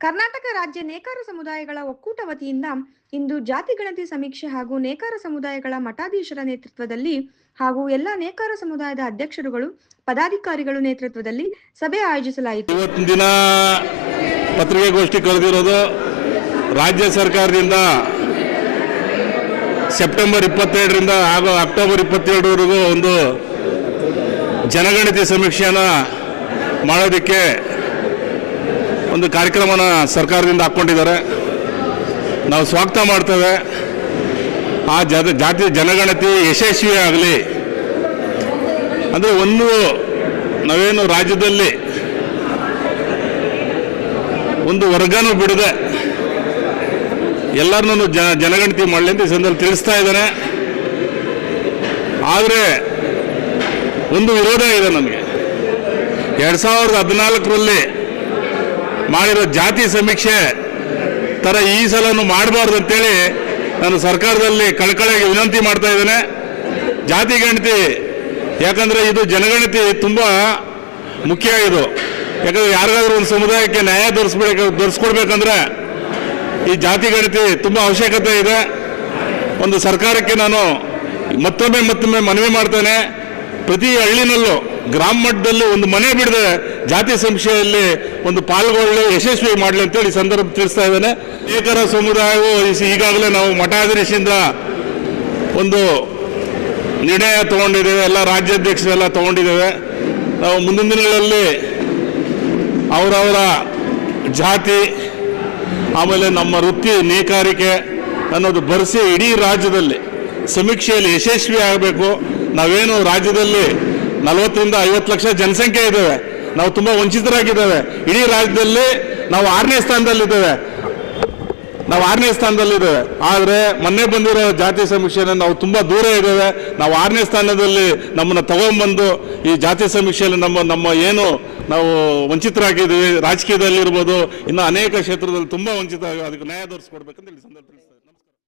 ಕರ್ನಾಟಕ ರಾಜ್ಯ ನೇಕಾರ ಸಮುದಾಯಗಳ ಒಕ್ಕೂಟ ವತಿಯಿಂದ ಇಂದು ಜಾತಿ ಗಣತಿ ಸಮೀಕ್ಷೆ ಹಾಗೂ ನೇಕಾರ ಸಮುದಾಯಗಳ ಮಠಾಧೀಶರ ನೇತೃತ್ವದಲ್ಲಿ ಹಾಗೂ ಎಲ್ಲ ನೇಕಾರ ಸಮುದಾಯದ ಅಧ್ಯಕ್ಷರುಗಳು, ಪದಾಧಿಕಾರಿಗಳು ನೇತೃತ್ವದಲ್ಲಿ ಸಭೆ ಆಯೋಜಿಸಲಾಯಿತು. ಇವತ್ತಿನ ದಿನ ಪತ್ರಿಕೆಗೋಷ್ಠಿ ಕರೆದಿರೋದು ರಾಜ್ಯ ಸರ್ಕಾರದಿಂದ ಸೆಪ್ಟೆಂಬರ್ ಇಪ್ಪತ್ತೆರಡರಿಂದ ಹಾಗೂ ಅಕ್ಟೋಬರ್ ಇಪ್ಪತ್ತೇಳರವರೆಗೂ ಒಂದು ಜನಗಣತಿ ಸಮೀಕ್ಷೆಯನ್ನು ಮಾಡೋದಕ್ಕೆ ಒಂದು ಕಾರ್ಯಕ್ರಮನ ಸರ್ಕಾರದಿಂದ ಹಾಕ್ಕೊಂಡಿದ್ದಾರೆ. ನಾವು ಸ್ವಾಗತ ಮಾಡ್ತೇವೆ. ಆ ಜಾತಿ ಜಾತಿ, ಜನಗಣತಿ ಯಶಸ್ವಿ ಆಗಲಿ. ಅಂದರೆ ಒಂದು, ನಾವೇನು ರಾಜ್ಯದಲ್ಲಿ ಒಂದು ವರ್ಗನೂ ಬಿಡದೆ ಎಲ್ಲರನ್ನೂ ಜ, ಜನಗಣತಿ ಮಾಡಲಿ ಅಂತ ಈ ಸಂದರ್ಭ ತಿಳಿಸ್ತಾ ಇದ್ದಾನೆ. ಆದರೆ ಒಂದು ವಿರೋಧ ಇದೆ ನಮಗೆ. ಎರಡು ಸಾವಿರದ ಹದಿನಾಲ್ಕರಲ್ಲಿ ಮಾಡಿರೋ ಜಾತಿ ಸಮೀಕ್ಷೆ ಥರ ಈ ಸಲನು ಮಾಡಬಾರ್ದು ಅಂತೇಳಿ ನಾನು ಸರ್ಕಾರದಲ್ಲಿ ಕಳಕಳಿಗೆ ವಿನಂತಿ ಮಾಡ್ತಾ ಇದ್ದೇನೆ. ಜಾತಿ ಗಣತಿ, ಯಾಕಂದರೆ ಇದು ಜನಗಣತಿ ತುಂಬ ಮುಖ್ಯ ಇದು. ಯಾಕಂದರೆ ಯಾರಿಗಾದ್ರೂ ಒಂದು ಸಮುದಾಯಕ್ಕೆ ನ್ಯಾಯ ದೊರೆಸ್ಬೇಕು ದೊರೆಸ್ಕೊಡ್ಬೇಕಂದ್ರೆ ಈ ಜಾತಿ ಗಣತಿ ತುಂಬ ಅವಶ್ಯಕತೆ ಇದೆ. ಒಂದು ಸರ್ಕಾರಕ್ಕೆ ನಾನು ಮತ್ತೊಮ್ಮೆ ಮತ್ತೊಮ್ಮೆ ಮನವಿ ಮಾಡ್ತೇನೆ. ಪ್ರತಿ ಹಳ್ಳಿನಲ್ಲೂ ಗ್ರಾಮ ಮಟ್ಟದಲ್ಲಿ ಒಂದು ಮನೆ ಬಿಡದೆ ಜಾತಿ ಸಂಶಯಲ್ಲಿ ಒಂದು ಪಾಲ್ಗೊಳ್ಳಿ ಯಶಸ್ವಿ ಮಾಡಲಿ ಅಂತೇಳಿ ಈ ಸಂದರ್ಭ ತಿಳಿಸ್ತಾ ಇದ್ದೇನೆ. ಏಕರ ಸಮುದಾಯವು ಈಗಾಗಲೇ ನಾವು ಮಠಾಧೀಶದಿಂದ ಒಂದು ನಿರ್ಣಯ ತಗೊಂಡಿದ್ದೇವೆ, ಎಲ್ಲ ರಾಜ್ಯಾಧ್ಯಕ್ಷರೆಲ್ಲ ತಗೊಂಡಿದ್ದೇವೆ. ನಾವು ಮುಂದಿನ ದಿನಗಳಲ್ಲಿ ಅವರವರ ಜಾತಿ, ಆಮೇಲೆ ನಮ್ಮ ವೃತ್ತಿ ನೇಕಾರಿಕೆ ಅನ್ನೋದು ಬರೆಸಿ ಇಡೀ ರಾಜ್ಯದಲ್ಲಿ ಸಮೀಕ್ಷೆಯಲ್ಲಿ ಯಶಸ್ವಿ ಆಗಬೇಕು. ನಾವೇನು ರಾಜ್ಯದಲ್ಲಿ ನಲವತ್ತರಿಂದ ಐವತ್ತು ಲಕ್ಷ ಜನಸಂಖ್ಯೆ ಇದ್ದೇವೆ ನಾವು ತುಂಬ ವಂಚಿತರಾಗಿದ್ದೇವೆ. ಇಡೀ ರಾಜ್ಯದಲ್ಲಿ ನಾವು ಆರನೇ ಸ್ಥಾನದಲ್ಲಿದ್ದೇವೆ. ನಾವು ಆರನೇ ಸ್ಥಾನದಲ್ಲಿದ್ದೇವೆ. ಆದರೆ ಮೊನ್ನೆ ಬಂದಿರೋ ಜಾತಿ ಸಮೀಕ್ಷೆನ ನಾವು ತುಂಬ ದೂರ ಇದ್ದೇವೆ. ನಾವು ಆರನೇ ಸ್ಥಾನದಲ್ಲಿ ನಮ್ಮನ್ನು ತಗೊಂಬಂದು ಈ ಜಾತಿ ಸಮೀಕ್ಷೆಯಲ್ಲಿ ನಮ್ಮ ನಮ್ಮ ಏನು ನಾವು ವಂಚಿತರಾಗಿದ್ದೀವಿ. ರಾಜಕೀಯದಲ್ಲಿರ್ಬೋದು. ಇನ್ನು ಅನೇಕ ಕ್ಷೇತ್ರದಲ್ಲಿ ತುಂಬ ವಂಚಿತ ಅದಕ್ಕೆ ನ್ಯಾಯ ತೋರಿಸ್ಕೊಡ್ಬೇಕಂತ ಹೇಳಿ ಸಂದರ್ಭದಲ್ಲಿ